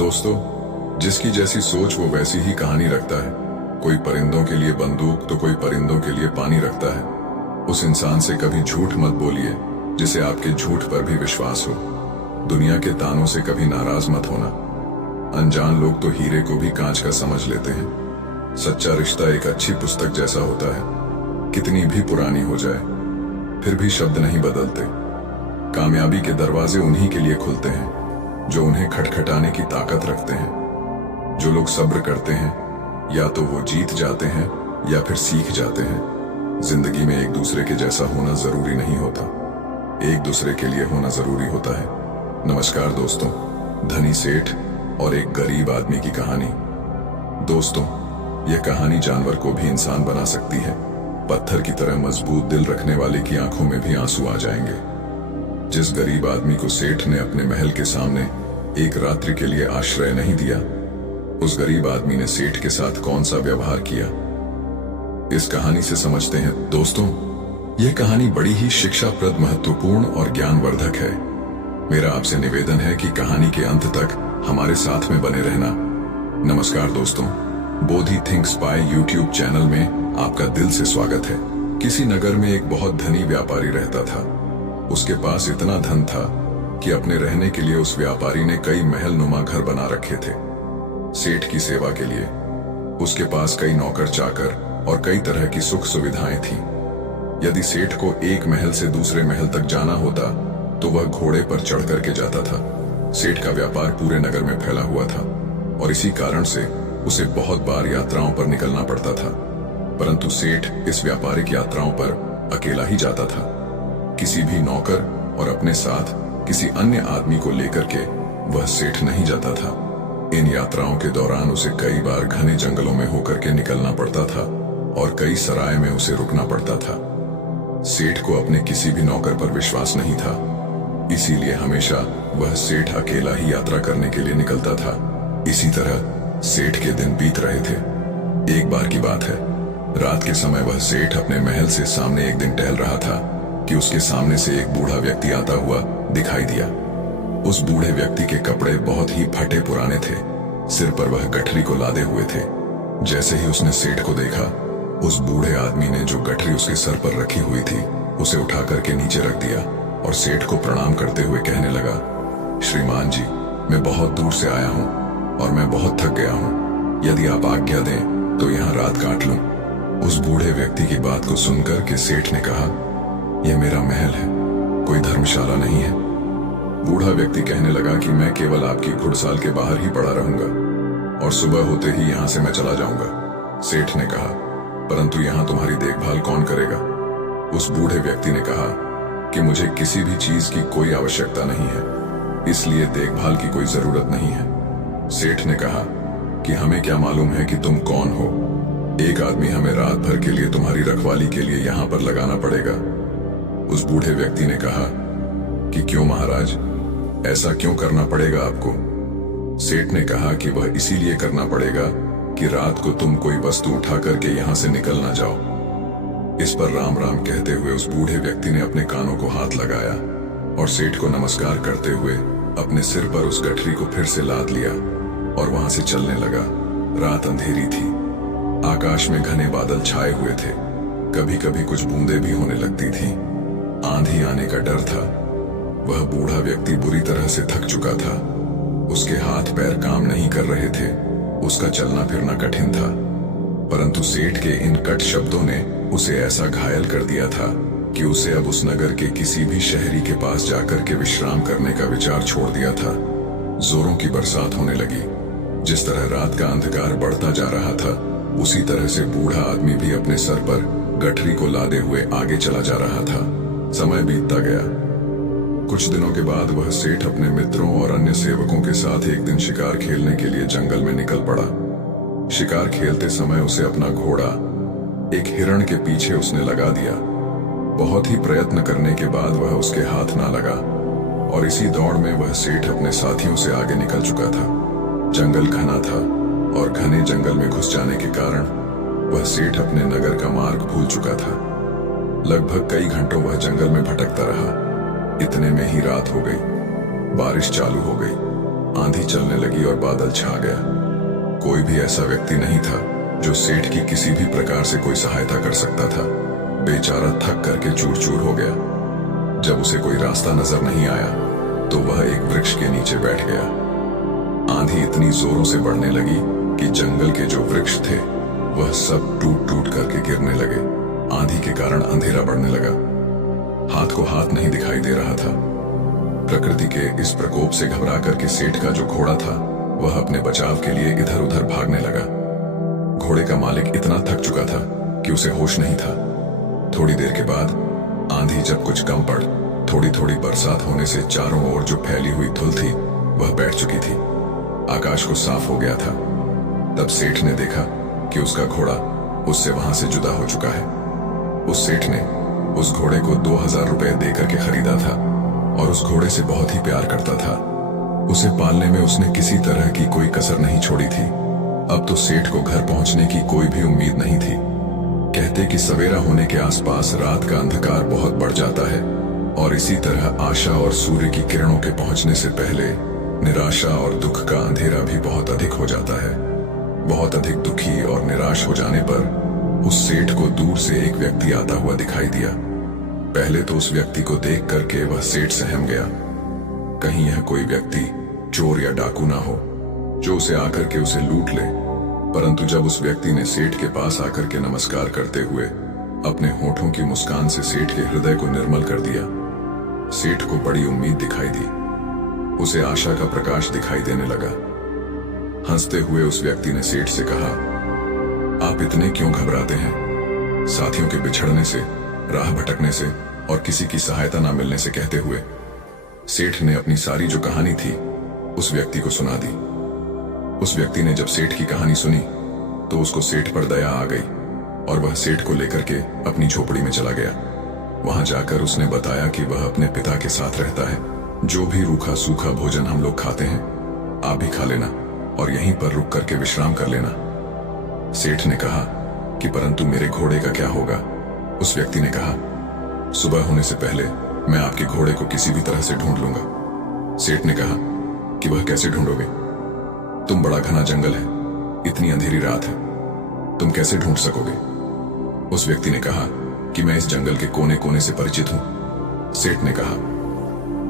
दोस्तों, जिसकी जैसी सोच वो वैसी ही कहानी रखता है। कोई परिंदों के लिए बंदूक तो कोई परिंदों के लिए पानी रखता है। उस इंसान से कभी झूठ मत बोलिए जिसे आपके झूठ पर भी विश्वास हो। दुनिया के तानों से कभी नाराज मत होना। अनजान लोग तो हीरे को भी कांच का समझ लेते हैं। सच्चा रिश्ता एक अच्छी पुस्तक जैसा होता है, कितनी भी पुरानी हो जाए फिर भी शब्द नहीं बदलते। कामयाबी के दरवाजे उन्हीं के लिए खुलते हैं जो उन्हें खटखटाने की ताकत रखते हैं। जो लोग सब्र करते हैं या तो वो जीत जाते हैं या फिर सीख जाते हैं। जिंदगी में एक दूसरे के जैसा होना जरूरी नहीं होता, एक दूसरे के लिए होना जरूरी होता है। नमस्कार दोस्तों, धनी सेठ और एक गरीब आदमी की कहानी। दोस्तों, यह कहानी जानवर को भी इंसान बना सकती है। पत्थर की तरह मजबूत दिल रखने वाले की आंखों में भी आंसू आ जाएंगे। जिस गरीब आदमी को सेठ ने अपने महल के सामने एक रात्रि के लिए आश्रय नहीं दिया, उस गरीब आदमी ने सेठ के साथ कौन सा व्यवहार किया, इस कहानी से समझते हैं। दोस्तों, यह कहानी बड़ी ही शिक्षाप्रद, महत्वपूर्ण और ज्ञानवर्धक है। मेरा आपसे निवेदन है कि कहानी के अंत तक हमारे साथ में बने रहना। नमस्कार दोस्तों, बोधि थिंक्स बाय यूट्यूब चैनल में आपका दिल से स्वागत है। किसी नगर में एक बहुत धनी व्यापारी रहता था। उसके पास इतना धन था कि अपने रहने के लिए उस व्यापारी ने कई महल नुमा घर बना रखे थे। सेठ की सेवा के लिए उसके पास कई नौकर चाकर और कई तरह की सुख सुविधाएं थीं। यदि सेठ को एक महल से दूसरे महल तक जाना होता तो वह घोड़े पर चढ़ करके जाता था। सेठ का व्यापार पूरे नगर में फैला हुआ था और इसी कारण से उसे बहुत बार यात्राओं पर निकलना पड़ता था। परंतु सेठ इस व्यापारिक यात्राओं पर अकेला ही जाता था। किसी भी नौकर और अपने साथ किसी अन्य आदमी को लेकर के वह सेठ नहीं जाता था। इन यात्राओं के दौरान उसे कई बार घने जंगलों में होकर के निकलना पड़ता था और कई सराय में उसे रुकना पड़ता था। सेठ को अपने किसी भी नौकर पर विश्वास नहीं था, इसीलिए हमेशा वह सेठ अकेला ही यात्रा करने के लिए निकलता था। इसी तरह सेठ के दिन बीत रहे थे। एक बार की बात है, रात के समय वह सेठ अपने महल से सामने एक दिन टहल रहा था कि उसके सामने से एक बूढ़ा व्यक्ति आता हुआ दिखाई दिया। उस बूढ़े व्यक्ति के कपड़े बहुत ही फटे पुराने थे। सिर पर वह गठरी को लादे हुए थे। जैसे ही उसने सेठ को देखा, उस बूढ़े आदमी ने जो गठरी उसके सर पर रखी हुई थी उसे उठा करके नीचे रख दिया और सेठ को प्रणाम करते हुए कहने लगा, श्रीमान जी, मैं बहुत दूर से आया हूँ और मैं बहुत थक गया हूँ। यदि आप आज्ञा दें तो यहाँ रात काट लूं। उस बूढ़े व्यक्ति की बात को सुनकर के सेठ ने कहा, यह मेरा महल है, कोई धर्मशाला नहीं है। बूढ़ा व्यक्ति कहने लगा कि मैं केवल आपकी घुड़साल के बाहर ही पड़ा रहूंगा और सुबह होते ही यहाँ से मैं चला जाऊंगा। सेठ ने कहा, परंतु यहाँ तुम्हारी देखभाल कौन करेगा? उस बूढ़े व्यक्ति ने कहा कि मुझे किसी भी चीज की कोई आवश्यकता नहीं है, इसलिए देखभाल की कोई जरूरत नहीं है। सेठ ने कहा कि हमें क्या मालूम है कि तुम कौन हो। एक आदमी हमें रात भर के लिए तुम्हारी रखवाली के लिए यहाँ पर लगाना पड़ेगा। उस बूढ़े व्यक्ति ने कहा कि क्यों महाराज, ऐसा क्यों करना पड़ेगा आपको? सेठ ने कहा कि वह इसीलिए करना पड़ेगा कि रात को तुम कोई वस्तु उठा करके यहाँ से निकल ना जाओ। इस पर राम राम कहते हुए उस बूढ़े व्यक्ति ने अपने कानों को हाथ लगाया और सेठ को नमस्कार करते हुए अपने सिर पर उस गठरी को फिर से लाद लिया और वहां से चलने लगा। रात अंधेरी थी, आकाश में घने बादल छाए हुए थे, कभी कभी कुछ बूंदें भी होने लगती थी। आंधी आने का डर था। वह बूढ़ा व्यक्ति बुरी तरह से थक चुका था। उसके हाथ पैर काम नहीं कर रहे थे, उसका चलना फिरना कठिन था। परंतु सेठ के इन कट शब्दों ने उसे ऐसा घायल कर दिया था कि उसे अब उस नगर के किसी भी शहरी के पास जाकर के विश्राम करने का विचार छोड़ दिया था। जोरों की बरसात होने लगी। जिस तरह रात का अंधकार बढ़ता जा रहा था, उसी तरह से बूढ़ा आदमी भी अपने सर पर गठरी को लादे हुए आगे चला जा रहा था। समय बीतता गया। कुछ दिनों के बाद वह सेठ अपने मित्रों और अन्य सेवकों के साथ एक दिन शिकार खेलने के लिए जंगल में निकल पड़ा। शिकार खेलते समय उसे अपना घोड़ा एक हिरण के पीछे उसने लगा दिया। बहुत ही प्रयत्न करने के बाद वह उसके हाथ ना लगा और इसी दौड़ में वह सेठ अपने साथियों से आगे निकल चुका था। जंगल घना था और घने जंगल में घुस जाने के कारण वह सेठ अपने नगर का मार्ग भूल चुका था। लगभग कई घंटों वह जंगल में भटकता रहा। इतने में ही रात हो गई। बारिश चालू हो गई। आंधी चलने लगी और बादल छा गया। कोई भी ऐसा व्यक्ति नहीं था जो सेठ की किसी भी प्रकार से कोई सहायता कर सकता था। बेचारा थक करके चूर चूर हो गया। जब उसे कोई रास्ता नजर नहीं आया तो वह एक वृक्ष के नीचे बैठ गया। आंधी इतनी जोरों से बढ़ने लगी कि जंगल के जो वृक्ष थे वह सब टूट टूट करके गिरने लगे। आंधी के कारण अंधेरा बढ़ने लगा। हाथ को हाथ नहीं दिखाई दे रहा था। प्रकृति के इस प्रकोप से घबरा करके सेठ का जो घोड़ा था वह अपने बचाव के लिए इधर उधर भागने लगा। घोड़े का मालिक इतना थक चुका था कि उसे होश नहीं था। थोड़ी देर के बाद आंधी जब कुछ कम पड़, थोड़ी थोड़ी बरसात होने से चारों ओर जो फैली हुई धुल थी वह बैठ चुकी थी। आकाश को साफ हो गया था। तब सेठ ने देखा कि उसका घोड़ा उससे वहां से जुदा हो चुका है। उस सेठ ने उस घोड़े को 2000 रुपए देकर के खरीदा था और उस घोड़े से बहुत ही प्यार करता था। उसे पालने में उसने किसी तरह की कोई कसर नहीं छोड़ी थी। अब तो सेठ को घर पहुंचने की कोई भी उम्मीद नहीं थी। कहते कि सवेरा होने के आसपास रात का अंधकार बहुत बढ़ जाता है और इसी तरह आशा और सूर्य की किरणों के पहुंचने से पहले निराशा और दुख का अंधेरा भी बहुत अधिक हो जाता है। बहुत अधिक दुखी और निराश हो जाने पर उस सेठ को दूर से एक व्यक्ति आता हुआ दिखाई दिया। पहले तो उस व्यक्ति को देख करके वह सेठ सहम गया। कहीं यह कोई व्यक्ति चोर या डाकू ना हो जो उसे आकर के उसे लूट ले। परंतु जब उस व्यक्ति ने सेठ के पास आकर के नमस्कार करते हुए अपने होठों की मुस्कान से सेठ के हृदय को निर्मल कर दिया, सेठ को बड़ी उम्मीद दिखाई दी। उसे आशा का प्रकाश दिखाई देने लगा। हंसते हुए उस व्यक्ति ने सेठ से कहा, आप इतने क्यों घबराते हैं? साथियों के बिछड़ने से, राह भटकने से और किसी की सहायता ना मिलने से कहते हुए सेठ ने अपनी सारी जो कहानी थी उस व्यक्ति को सुना दी। उस व्यक्ति ने जब सेठ की कहानी सुनी तो उसको सेठ पर दया आ गई और वह सेठ को लेकर के अपनी झोपड़ी में चला गया। वहां जाकर उसने बताया कि वह अपने पिता के साथ रहता है। जो भी रूखा सूखा भोजन हम लोग खाते हैं आप भी खा लेना और यहीं पर रुक करके विश्राम कर लेना। सेठ ने कहा कि परंतु मेरे घोड़े का क्या होगा? उस व्यक्ति ने कहा, सुबह होने से पहले मैं आपके घोड़े को किसी भी तरह से ढूंढ लूंगा। सेठ ने कहा कि वह कैसे ढूंढोगे? तुम बड़ा घना जंगल है, इतनी अंधेरी रात है, तुम कैसे ढूंढ सकोगे? उस व्यक्ति ने कहा कि मैं इस जंगल के कोने कोने से परिचित हूं। सेठ ने कहा,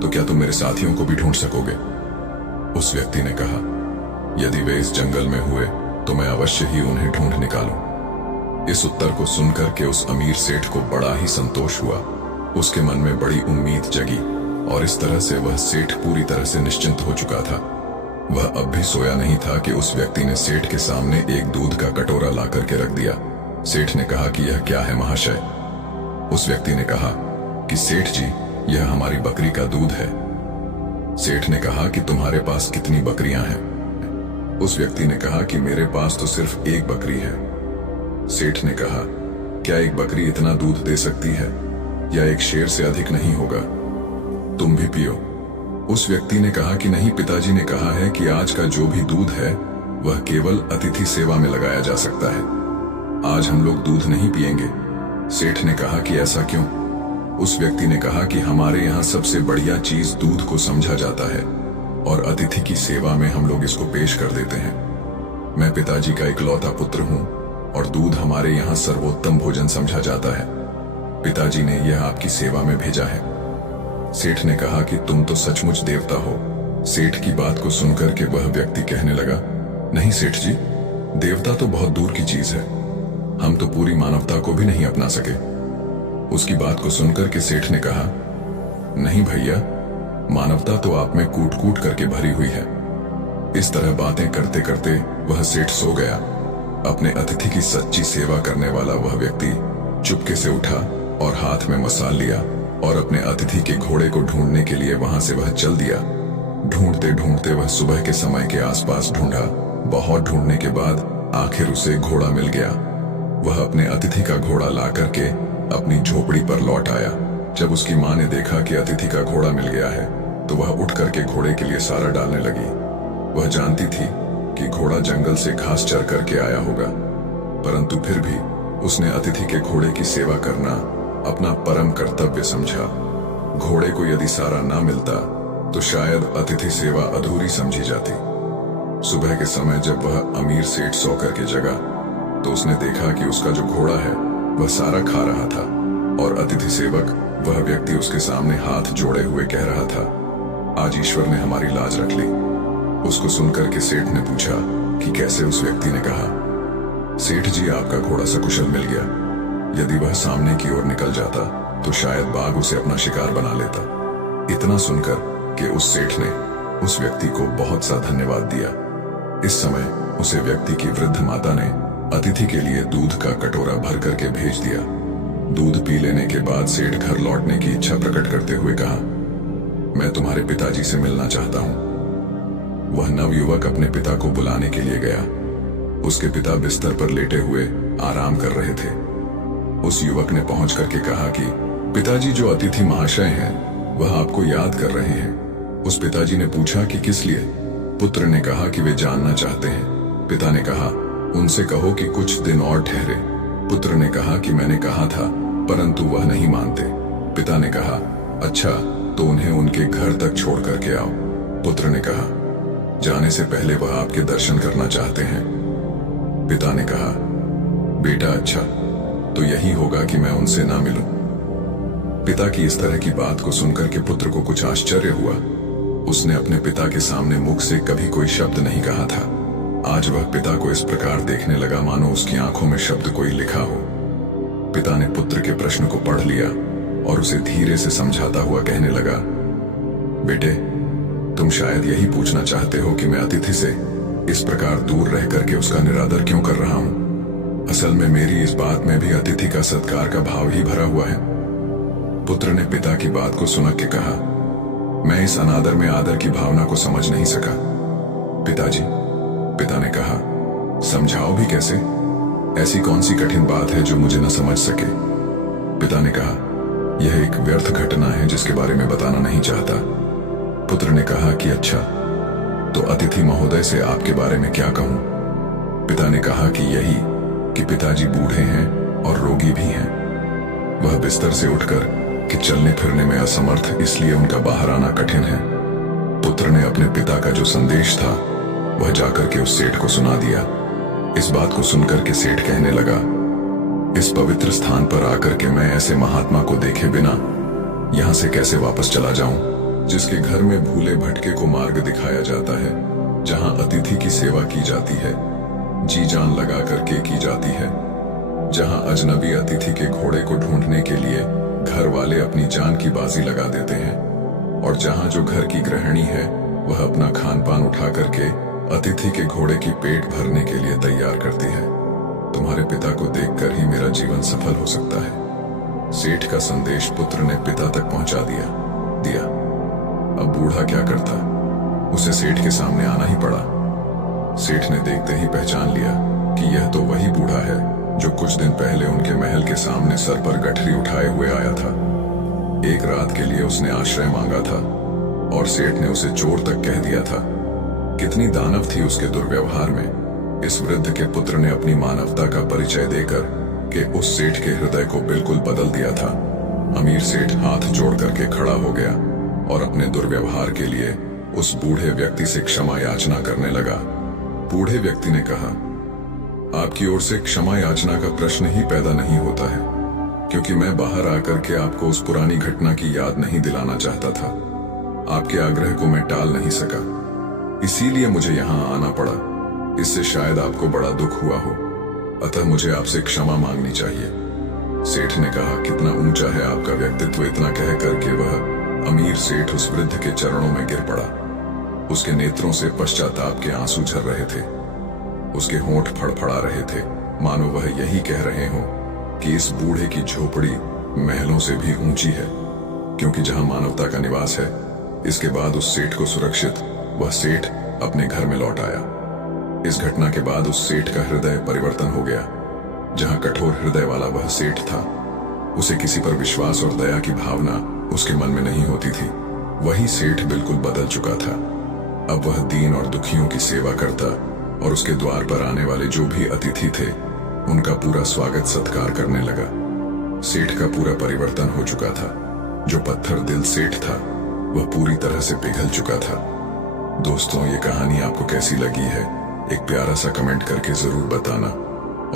तो क्या तुम मेरे साथियों को भी ढूंढ सकोगे? उस व्यक्ति ने कहा, यदि वे इस जंगल में हुए तो मैं अवश्य ही उन्हें ढूंढ निकालूं। इस उत्तर को सुनकर के उस अमीर सेठ को बड़ा ही संतोष हुआ। उसके मन में बड़ी उम्मीद जगी और इस तरह से वह सेठ पूरी तरह से निश्चिंत हो चुका था। वह अब भी सोया नहीं था कि उस व्यक्ति ने सेठ के सामने एक दूध का कटोरा ला करके रख दिया। सेठ ने कहा कि यह क्या है महाशय? उस व्यक्ति ने कहा कि सेठ जी, यह हमारी बकरी का दूध है। सेठ ने कहा कि तुम्हारे पास कितनी बकरियां हैं? उस व्यक्ति ने कहा कि मेरे पास तो सिर्फ एक बकरी है। सेठ ने कहा, क्या एक बकरी इतना दूध दे सकती है या एक शेर से अधिक नहीं होगा? तुम भी पियो। उस व्यक्ति ने कहा कि नहीं, पिताजी ने कहा है कि आज का जो भी दूध है वह केवल अतिथि सेवा में लगाया जा सकता है। आज हम लोग दूध नहीं पिएंगे। सेठ ने कहा कि ऐसा क्यों? उस व्यक्ति ने कहा कि हमारे यहाँ सबसे बढ़िया चीज दूध को समझा जाता है और अतिथि की सेवा में हम लोग इसको पेश कर देते हैं। मैं पिताजी का इकलौता पुत्र हूँ और दूध हमारे यहाँ सर्वोत्तम भोजन समझा जाता है। पिताजी ने यह आपकी सेवा में भेजा है। सेठ ने कहा कि तुम तो सचमुच देवता हो। सेठ की बात को सुनकर के वह व्यक्ति कहने लगा, नहीं सेठ जी, देवता तो बहुत दूर की चीज है, हम तो पूरी मानवता को भी नहीं अपना सके। उसकी बात को सुनकर के सेठ ने कहा, नहीं भैया, मानवता तो आप में कूट कूट करके भरी हुई है। इस तरह बातें करते करते वह सेठ सो गया। अपने अतिथि की सच्ची सेवा करने वाला वह व्यक्ति चुपके से उठा और हाथ में मसाल लिया और अपने अतिथि के घोड़े को ढूंढने के लिए वहां से वह चल दिया। ढूंढते ढूंढते वह सुबह के समय के आसपास ढूंढा। बहुत ढूंढने के बाद आखिर उसे घोड़ा मिल गया। वह अपने अतिथि का घोड़ा ला करके अपनी झोपड़ी पर लौट आया। जब उसकी माँ ने देखा कि अतिथि का घोड़ा मिल गया है तो वह उठ करके घोड़े के लिए सारा डालने लगी। वह जानती थी कि घोड़ा जंगल से घास चर करके आया होगा, परंतु फिर भी उसने अतिथि के घोड़े की सेवा करना अपना परम कर्तव्य समझा। घोड़े को यदि सारा ना मिलता तो शायद अतिथि सेवा अधूरी समझी जाती। सुबह के समय जब वह अमीर सेठ सोकर के जगा तो उसने देखा कि उसका जो घोड़ा है वह सारा खा रहा था और अतिथि सेवक वह व्यक्ति उसके सामने हाथ जोड़े हुए कह रहा था, आज ईश्वर ने हमारी लाज रख ली। उसको सुनकर के सेठ ने पूछा कि कैसे। उस व्यक्ति ने कहा, सेठ जी आपका घोड़ा सकुशल मिल गया। यदि वह सामने की ओर निकल जाता तो शायद बाघ उसे अपना शिकार बना लेता। इतना सुनकर कि उस सेठ ने उस व्यक्ति को बहुत सा धन्यवाद दिया। इस समय उसे व्यक्ति की वृद्ध माता ने अतिथि के लिए दूध का कटोरा भर करके भेज दिया। दूध पी लेने के बाद सेठ घर लौटने की इच्छा प्रकट करते हुए कहा, मैं तुम्हारे पिताजी से मिलना चाहता हूं। वह नवयुवक अपने पिता को बुलाने के लिए गया। उसके पिता बिस्तर पर लेटे हुए आराम कर रहे थे। उस युवक ने पहुंच करके कहा कि पिताजी जो अतिथि महाशय हैं वह आपको याद कर रहे हैं। उस पिताजी ने पूछा कि किस लिए। पुत्र ने कहा कि वे जानना चाहते हैं। पिता ने कहा, उनसे कहो कि कुछ दिन और ठहरे। पुत्र ने कहा कि मैंने कहा था परंतु वह नहीं मानते। पिता ने कहा, अच्छा तो उन्हें उनके घर तक छोड़ करके आओ। पुत्र ने कहा, जाने से पहले वह आपके दर्शन करना चाहते हैं। पिता ने कहा, बेटा अच्छा तो यही होगा कि मैं उनसे ना मिलूं। पिता की इस तरह की बात को सुनकर के पुत्र को कुछ आश्चर्य हुआ। उसने अपने पिता के सामने मुख से कभी कोई शब्द नहीं कहा था। आज वह पिता को इस प्रकार देखने लगा मानो उसकी आंखों में शब्द कोई लिखा हो। पिता ने पुत्र के प्रश्न को पढ़ लिया और उसे धीरे से समझाता हुआ कहने लगा, बेटे तुम शायद यही पूछना चाहते हो कि मैं अतिथि से इस प्रकार दूर रह करके उसका निरादर क्यों कर रहा हूं। असल में मेरी इस बात में भी अतिथि का सत्कार का भाव ही भरा हुआ है। पुत्र ने पिता की बात को सुन के कहा, मैं इस अनादर में आदर की भावना को समझ नहीं सका। पिताजी, पिता ने कहा, समझाओ भी कैसे? ऐसी कौन सी कठिन बात है जो मुझे न समझ सके? पिता ने कहा, यह एक व्यर्थ घटना है जिसके बारे में बताना नहीं चाहता। पुत्र ने कहा कि अच्छा तो अतिथि महोदय से आपके बारे में क्या कहूं? पिता ने कहा कि यही कि पिताजी बूढ़े हैं और रोगी भी हैं। वह बिस्तर से उठकर कि चलने फिरने में असमर्थ, इसलिए उनका बाहर आना कठिन है। पुत्र ने अपने पिता का जो संदेश था वह जाकर के उस सेठ को सुना दिया। इस बात को सुनकर के सेठ कहने लगा, इस पवित्र स्थान पर आकर के मैं ऐसे महात्मा को देखे बिना यहां से कैसे वापस चला जाऊं, जिसके घर में भूले भटके को मार्ग दिखाया जाता है, जहां अतिथि की सेवा की जाती है, जी जान लगा करके की जाती है, जहां अजनबी अतिथि के घोड़े को ढूंढने के लिए घर वाले अपनी जान की बाजी लगा देते हैं, और जहां जो घर की गृहिणी है वह अपना खान पान उठा करके अतिथि के घोड़े की पेट भरने के लिए तैयार करती है। तुम्हारे पिता को देखकर ही मेरा जीवन सफल हो सकता है। सेठ का संदेश पुत्र ने पिता तक पहुंचा दिया। अब बूढ़ा क्या करता, उसे सेठ के सामने आना ही पड़ा। सेठ ने देखते ही पहचान लिया कि यह तो वही बूढ़ा है जो कुछ दिन पहले उनके महल के सामने सर पर गठरी उठाए हुए आया था। एक रात के लिए उसने आश्रय मांगा था और सेठ ने उसे चोर तक कह दिया था। कितनी दानव थी उसके दुर्व्यवहार में। इस वृद्ध के पुत्र ने अपनी मानवता का परिचय देकर के उस सेठ के हृदय को बिल्कुल बदल दिया था। अमीर सेठ हाथ जोड़ करके खड़ा हो गया और अपने दुर्व्यवहार के लिए उस बूढ़े व्यक्ति से क्षमा याचना करने लगा। बूढ़े व्यक्ति ने कहा, आपकी ओर से क्षमा याचना का प्रश्न ही पैदा नहीं होता है, क्योंकि मैं बाहर आकर के आपको उस पुरानी घटना की याद नहीं दिलाना चाहता था। आपके आग्रह को मैं टाल नहीं सका, इसीलिए मुझे यहाँ आना पड़ा। इससे शायद आपको बड़ा दुख हुआ हो, अतः मुझे आपसे क्षमा मांगनी चाहिए। सेठ ने कहा, कितना ऊंचा है आपका व्यक्तित्व। इतना कह करके वह अमीर सेठ उस वृद्ध के चरणों में गिर पड़ा। उसके नेत्रों से पश्चाताप के आंसू झर रहे थे। उसके होंठ फड़फड़ा रहे थे, मानो वह यही कह रहे हो कि इस बूढ़े की झोपड़ी महलों से भी ऊंची है, क्योंकि जहां मानवता का निवास है। इसके बाद उस सेठ को सुरक्षित वह सेठ अपने घर में लौट आया। इस घटना के बाद उस सेठ का हृदय परिवर्तन हो गया। जहां कठोर हृदय वाला वह सेठ था, उसे किसी पर विश्वास और दया की भावना उसके मन में नहीं होती थी। वही सेठ बिल्कुल बदल चुका था। अब वह दीन और दुखियों की सेवा करता और उसके द्वार पर आने वाले जो भी अतिथि थे उनका पूरा स्वागत सत्कार करने लगा। सेठ का पूरा परिवर्तन हो चुका था। जो पत्थर दिल सेठ था वह पूरी तरह से पिघल चुका था। दोस्तों, ये कहानी आपको कैसी लगी है, एक प्यारा सा कमेंट करके जरूर बताना।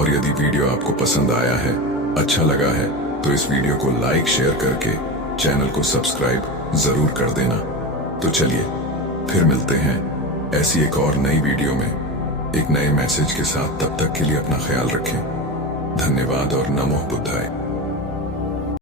और यदि वीडियो आपको पसंद आया है, अच्छा लगा है, तो इस वीडियो को लाइक शेयर करके चैनल को सब्सक्राइब जरूर कर देना। तो चलिए फिर मिलते हैं ऐसी एक और नई वीडियो में एक नए मैसेज के साथ। तब तक के लिए अपना ख्याल रखें। धन्यवाद और नमो बुद्धाय।